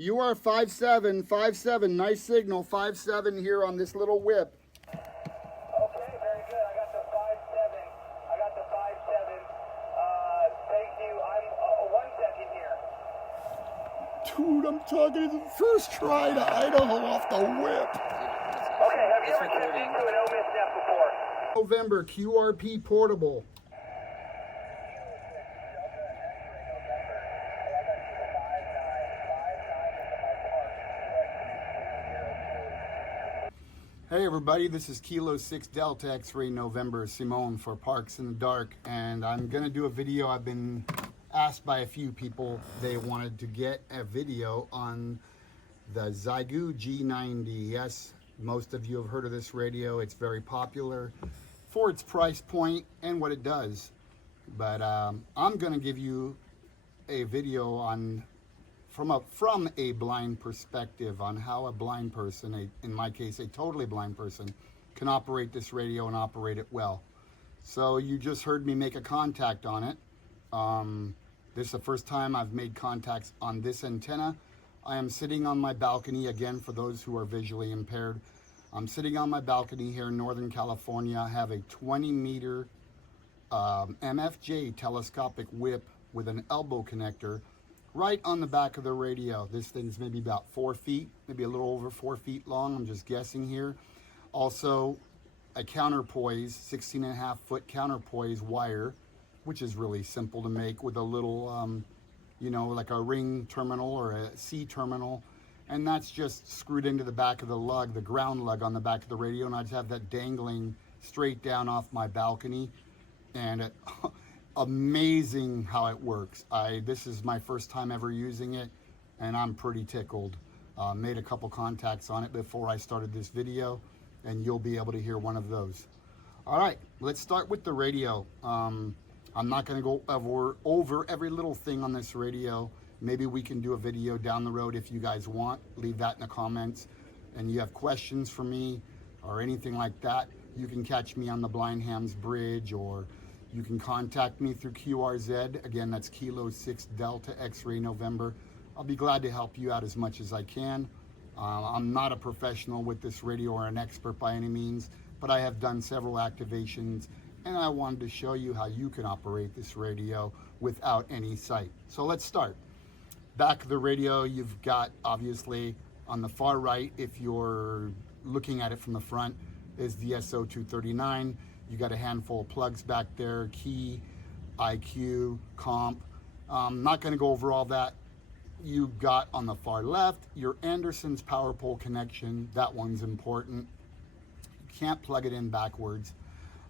You are 5'7", 5'7", nice signal, 5'7" here on this little whip. Okay, very good. I got the 5'7". I got the 5'7". Thank you. I'm 1 second here. Dude, I'm talking to the first try to Idaho off the whip. Okay, have you ever connected to an OMISNet before? November, QRP portable. Hey everybody, this is Kilo 6 Delta X-Ray November, Simone for Parks in the Dark, and I'm going to do a video. I've been asked by a few people, they wanted to get a video on the Xiegu G90. Yes, most of you have heard of this radio. It's very popular for its price point and what it does. But I'm going to give you a video on from a blind perspective on how a blind person, in my case a totally blind person, can operate this radio and operate it well. So you just heard me make a contact on it. This is the first time I've made contacts on this antenna. I am sitting on my balcony, again for those who are visually impaired. I'm sitting on my balcony here in Northern California. I have a 20-meter MFJ telescopic whip with an elbow connector right on the back of the radio. This thing's maybe about 4 feet, maybe a little over 4 feet long. I'm just guessing here. Also, a counterpoise, 16.5-foot counterpoise wire, which is really simple to make with a little, you know, like a ring terminal or a C terminal. And that's just screwed into the back of the lug, the ground lug on the back of the radio. And I just have that dangling straight down off my balcony. And it, amazing how it works. This is my first time ever using it, and I'm pretty tickled. Made a couple contacts on it before I started this video, and you'll be able to hear one of those. All right, let's start with the radio. I'm not going to go over every little thing on this radio. Maybe we can do a video down the road if you guys want. Leave that in the comments. And you have questions for me or anything like that, you can catch me on the Blind Hams Bridge, or you can contact me through QRZ. Again, that's Kilo 6 Delta X-Ray November. I'll be glad to help you out as much as I can. I'm not a professional with this radio or an expert by any means, but I have done several activations, and I wanted to show you how you can operate this radio without any sight. So let's start. Back of the radio, you've got, obviously, on the far right, if you're looking at it from the front, is the SO239. You got a handful of plugs back there, key, IQ, comp. Not going to go over all that. You've got on the far left your Anderson's power pole connection. That one's important. You can't plug it in backwards.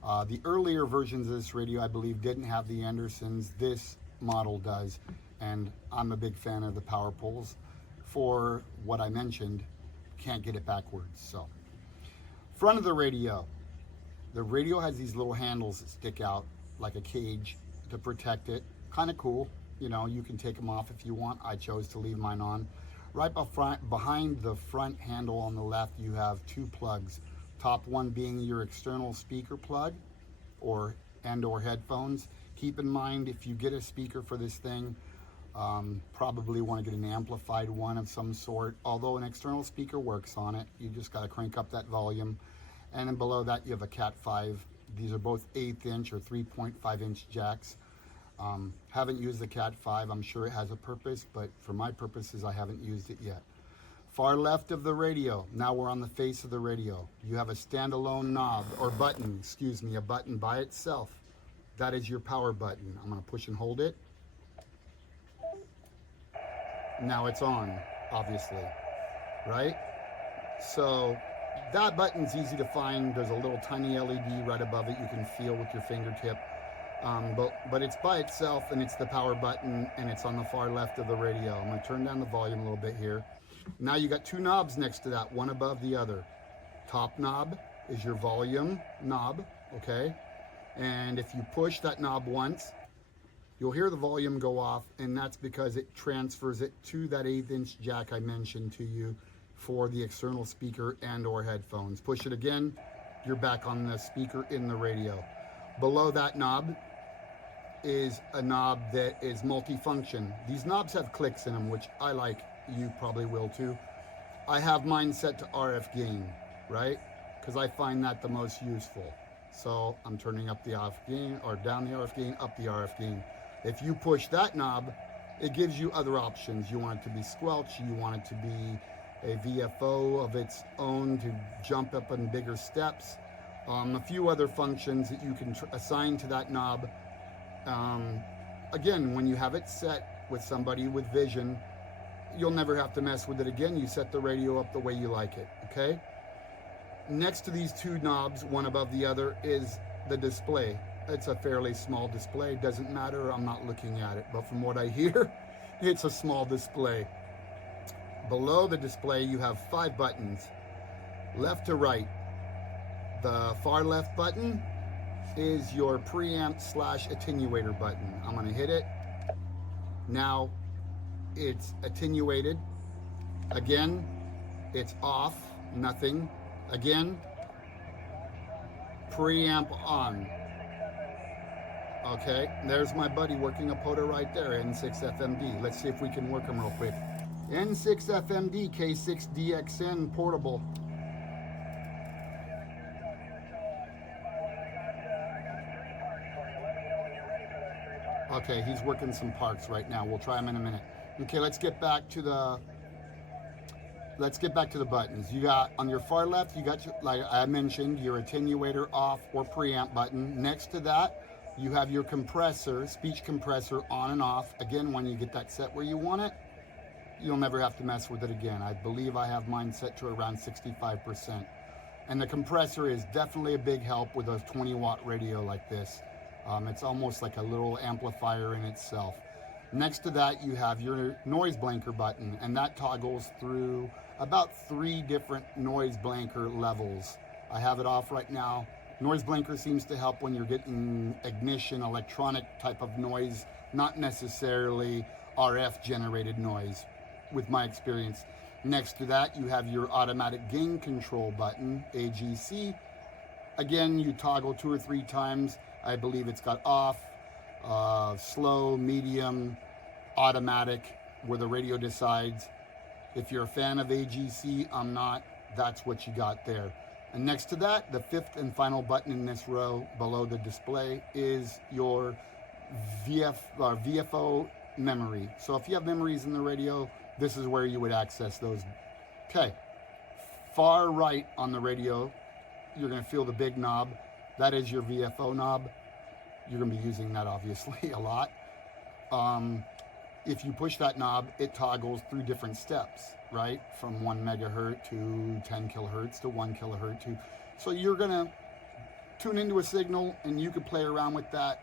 The earlier versions of this radio, I believe, didn't have the Andersons. This model does, and I'm a big fan of the power poles. For what I mentioned, can't get it backwards. So, front of the radio. The radio has these little handles that stick out like a cage to protect it. Kind of cool. You know, you can take them off if you want. I chose to leave mine on. Right behind the front handle on the left, you have two plugs. Top one being your external speaker plug or headphones. Keep in mind, if you get a speaker for this thing, probably want to get an amplified one of some sort. Although an external speaker works on it, you just got to crank up that volume. And then below that, you have a Cat 5. These are both 1/8 inch or 3.5 inch jacks. Haven't used the Cat 5. I'm sure it has a purpose, but for my purposes, I haven't used it yet. Far left of the radio. Now we're on the face of the radio. You have a standalone knob or button, excuse me, a button by itself. That is your power button. I'm going to push and hold it. Now it's on, obviously, right? So that button's easy to find. There's a little tiny LED right above it you can feel with your fingertip. But it's by itself, and it's the power button, and it's on the far left of the radio. I'm going to turn down the volume a little bit here. Now you got two knobs next to that, one above the other. Top knob is your volume knob, okay? And if you push that knob once, you'll hear the volume go off, and that's because it transfers it to that 1/8 inch jack I mentioned to you for the external speaker and or headphones. Push it again, you're back on the speaker in the radio. Below that knob is a knob that is multifunction. These knobs have clicks in them, which I like. you probably will too. I have mine set to RF gain, right? Because I find that the most useful. So I'm turning up the RF gain, or down the RF gain, up the RF gain. If you push that knob, it gives you other options. You want it to be squelch, you want it to be a VFO of its own to jump up in bigger steps. A few other functions that you can assign to that knob. Again, when you have it set with somebody with vision, you'll never have to mess with it again. You set the radio up the way you like it, okay? Next to these two knobs, one above the other, is the display. It's a fairly small display. Doesn't matter, I'm not looking at it, but from what I hear, it's a small display. Below the display, you have 5 buttons, left to right. The far left button is your preamp / attenuator button. I'm gonna hit it. Now it's attenuated. Again, it's off, nothing. Again, preamp on. Okay, there's my buddy working a POTA right there, N6FMD. Let's see if we can work him real quick. N6FMD K6DXN portable. Okay, he's working some parts right now. We'll try him in a minute. Okay, let's get back to the buttons. You got on your far left, you got, like I mentioned, your attenuator off or preamp button. Next to that, you have your compressor, speech compressor on and off. Again, when you get that set where you want it, you'll never have to mess with it again. I believe I have mine set to around 65%. And the compressor is definitely a big help with a 20-watt radio like this. It's almost like a little amplifier in itself. Next to that, you have your noise blanker button, and that toggles through about 3 different noise blanker levels. I have it off right now. Noise blanker seems to help when you're getting ignition, electronic type of noise, not necessarily RF generated noise, with my experience. Next to that, you have your automatic gain control button, AGC. Again, you toggle 2 or 3 times. I believe it's got off, slow, medium, automatic, where the radio decides. If you're a fan of AGC, I'm not. That's what you got there. And next to that, the 5th and final button in this row below the display is your VFO memory. So if you have memories in the radio, this is where you would access those. Okay, far right on the radio, you're going to feel the big knob. That is your VFO knob. You're going to be using that obviously a lot. If you push that knob, it toggles through different steps, right? From 1 megahertz to 10 kilohertz to 1 kilohertz to. So you're going to tune into a signal and you can play around with that,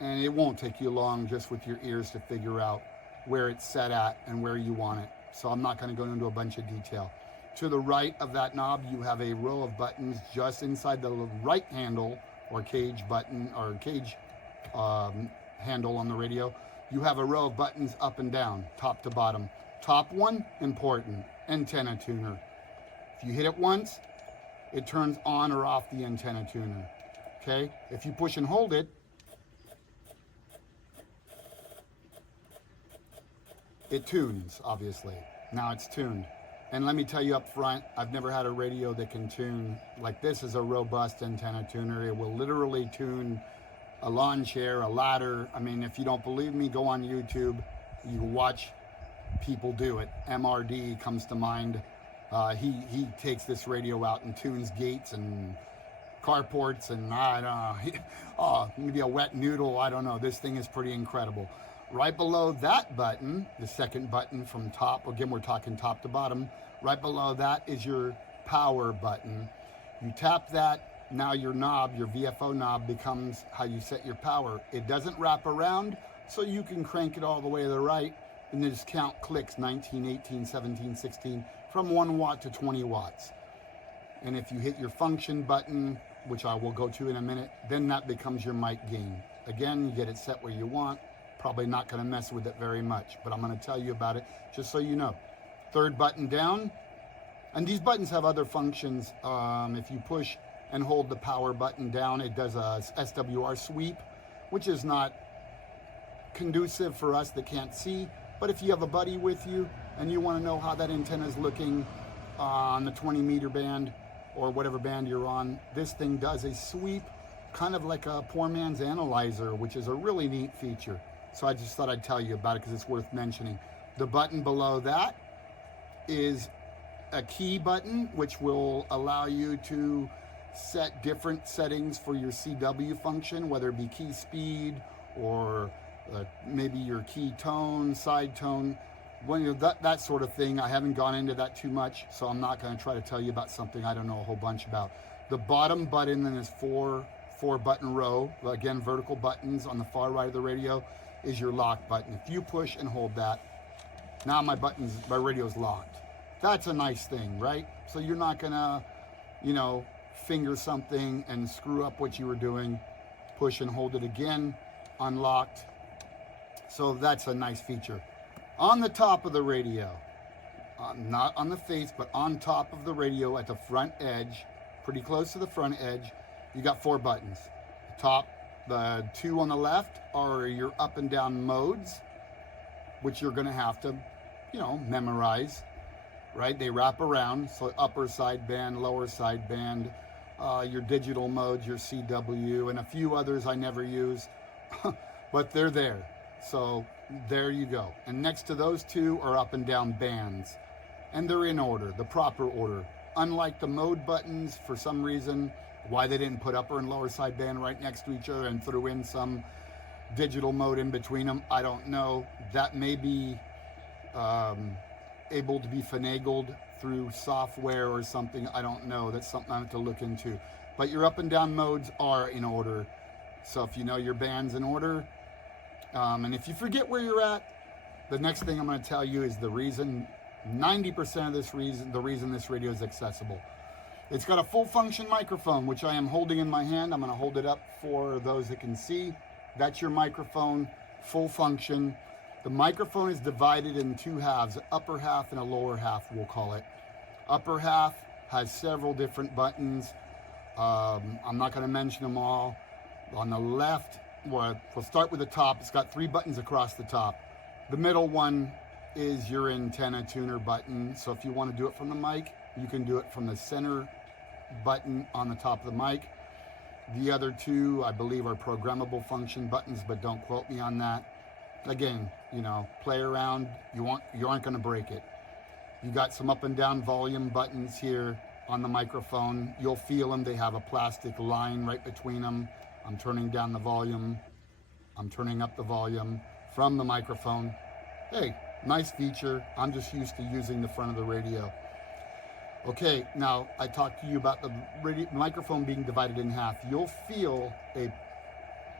and it won't take you long just with your ears to figure out where it's set at and where you want it. So I'm not going to go into a bunch of detail. To the right of that knob, you have a row of buttons just inside the right handle or cage button or cage handle on the radio. You have a row of buttons up and down, top to bottom. Top one, important, antenna tuner. If you hit it once, it turns on or off the antenna tuner. Okay? If you push and hold it, it tunes, obviously. Now it's tuned. And let me tell you up front, I've never had a radio that can tune like this. Is a robust antenna tuner. It will literally tune a lawn chair, a ladder. I mean, if you don't believe me, go on YouTube. You watch people do it. MRD comes to mind. He takes this radio out and tunes gates and carports and I don't know, maybe a wet noodle. I don't know. This thing is pretty incredible. Right below that button, the second button from top, again, we're talking top to bottom. Right below that is your power button. You tap that, now your knob, your VFO knob, becomes how you set your power. It doesn't wrap around, so you can crank it all the way to the right and then just count clicks, 19, 18, 17, 16, from 1 watt to 20 watts. And if you hit your function button, which I will go to in a minute, then that becomes your mic gain. Again, you get it set where you want. Probably not going to mess with it very much, but I'm going to tell you about it just so you know. Third button down, and these buttons have other functions. If you push and hold the power button down, it does a SWR sweep, which is not conducive for us that can't see, but if you have a buddy with you, and you want to know how that antenna is looking on the 20-meter band or whatever band you're on, this thing does a sweep, kind of like a poor man's analyzer, which is a really neat feature. So I just thought I'd tell you about it because it's worth mentioning. The button below that is a key button, which will allow you to set different settings for your CW function, whether it be key speed or maybe your key tone, side tone, that sort of thing. I haven't gone into that too much, so I'm not going to try to tell you about something I don't know a whole bunch about. The bottom button in this four button row, again, vertical buttons on the far right of the radio, is your lock button. If you push and hold that, now my radio's locked. That's a nice thing, right? So you're not gonna, finger something and screw up what you were doing. Push and hold it again, unlocked. So that's a nice feature. On the top of the radio, not on the face, but on top of the radio at the front edge, pretty close to the front edge, you got 4 buttons. The 2 on the left are your up and down modes, which you're gonna have to, memorize, right? They wrap around, so upper sideband, lower sideband, your digital modes, your CW, and a few others I never use, but they're there. So there you go. And next to those 2 are up and down bands, and they're in order, the proper order. Unlike the mode buttons, for some reason, why they didn't put upper and lower sideband right next to each other and threw in some digital mode in between them, I don't know. That may be able to be finagled through software or something. I don't know. That's something I have to look into. But your up and down modes are in order. So if you know your band's in order, and if you forget where you're at, the next thing I'm going to tell you is the reason, 90% of the reason this radio is accessible. It's got a full function microphone, which I am holding in my hand. I'm going to hold it up for those that can see. That's your microphone, full function. The microphone is divided in 2 halves, upper half and a lower half, we'll call it. Upper half has several different buttons. I'm not going to mention them all. On the left, we'll start with the top. It's got 3 buttons across the top. The middle one is your antenna tuner button. So if you want to do it from the mic, you can do it from the center button on the top of the mic. The other 2, I believe, are programmable function buttons, but don't quote me on that. Again, play around. You aren't going to break it. You got some up and down volume buttons here on the microphone. You'll feel them. They have a plastic line right between them. I'm turning down the volume. I'm turning up the volume from the microphone. Hey, nice feature. I'm just used to using the front of the radio. Okay, now I talked to you about the microphone being divided in half. You'll feel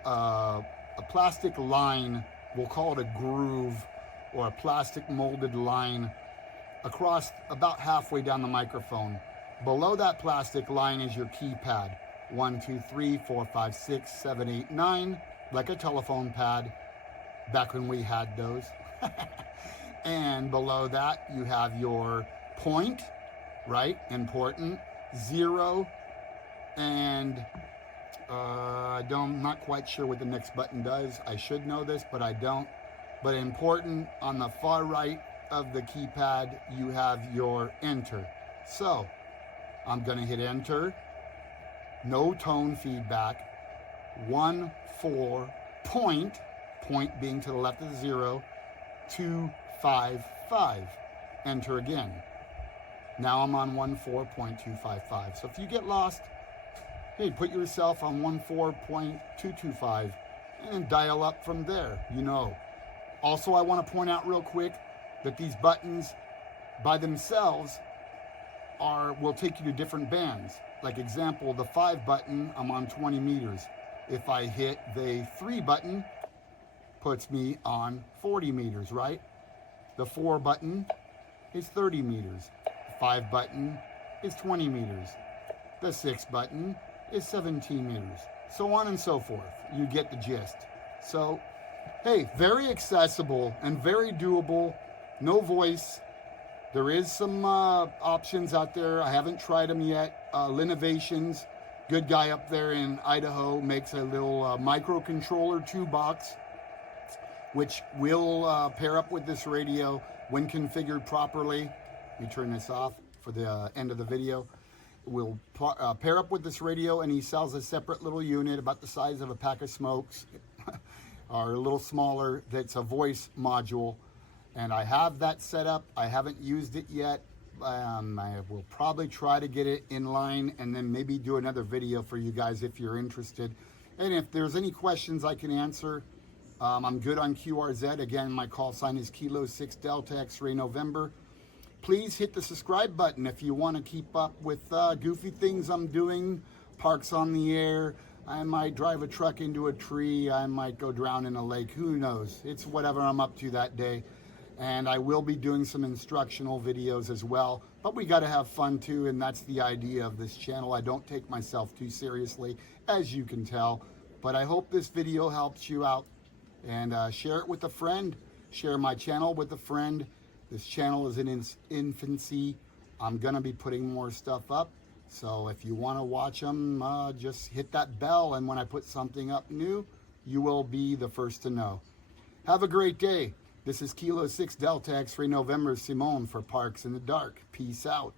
a plastic line, we'll call it a groove, or a plastic molded line across about halfway down the microphone. Below that plastic line is your keypad. 1, 2, 3, 4, 5, 6, 7, 8, 9, like a telephone pad, back when we had those. And below that you have your point, right? Important. 0, and I'm not quite sure what the next button does. I should know this, but I don't. But important, on the far right of the keypad, you have your enter. So I'm going to hit enter. No tone feedback. 1, 4, point being to the left of the 0, 2, 5, 5. Enter again. Now I'm on 14.255. So if you get lost, hey, put yourself on 14.225 and dial up from there, Also, I want to point out real quick that these buttons by themselves will take you to different bands. Like example, the 5 button, I'm on 20 meters. If I hit the 3 button, puts me on 40 meters, right? The 4 button is 30 meters. 5 button is 20 meters. The 6 button is 17 meters. So on and so forth. You get the gist. So, hey, very accessible and very doable. No voice. There is some options out there. I haven't tried them yet. Linnovations, good guy up there in Idaho, makes a little microcontroller 2 box, which will pair up with this radio. When configured properly, we turn this off for the end of the video. We'll pair up with this radio, and he sells a separate little unit about the size of a pack of smokes, or a little smaller, that's a voice module. And I have that set up. I haven't used it yet. I will probably try to get it in line and then maybe do another video for you guys if you're interested. And if there's any questions I can answer, I'm good on QRZ. Again, my call sign is Kilo 6 Delta X-Ray November. Please hit the subscribe button if you want to keep up with goofy things I'm doing, parks on the air. I might drive a truck into a tree. I might go drown in a lake. Who knows? It's whatever I'm up to that day. And I will be doing some instructional videos as well. But we got to have fun too, and that's the idea of this channel. I don't take myself too seriously, as you can tell. But I hope this video helps you out. And share it with a friend. Share my channel with a friend. This channel is in its infancy. I'm going to be putting more stuff up. So if you want to watch them, just hit that bell. And when I put something up new, you will be the first to know. Have a great day. This is Kilo 6 Delta X-Ray November Simone for Parks in the Dark. Peace out.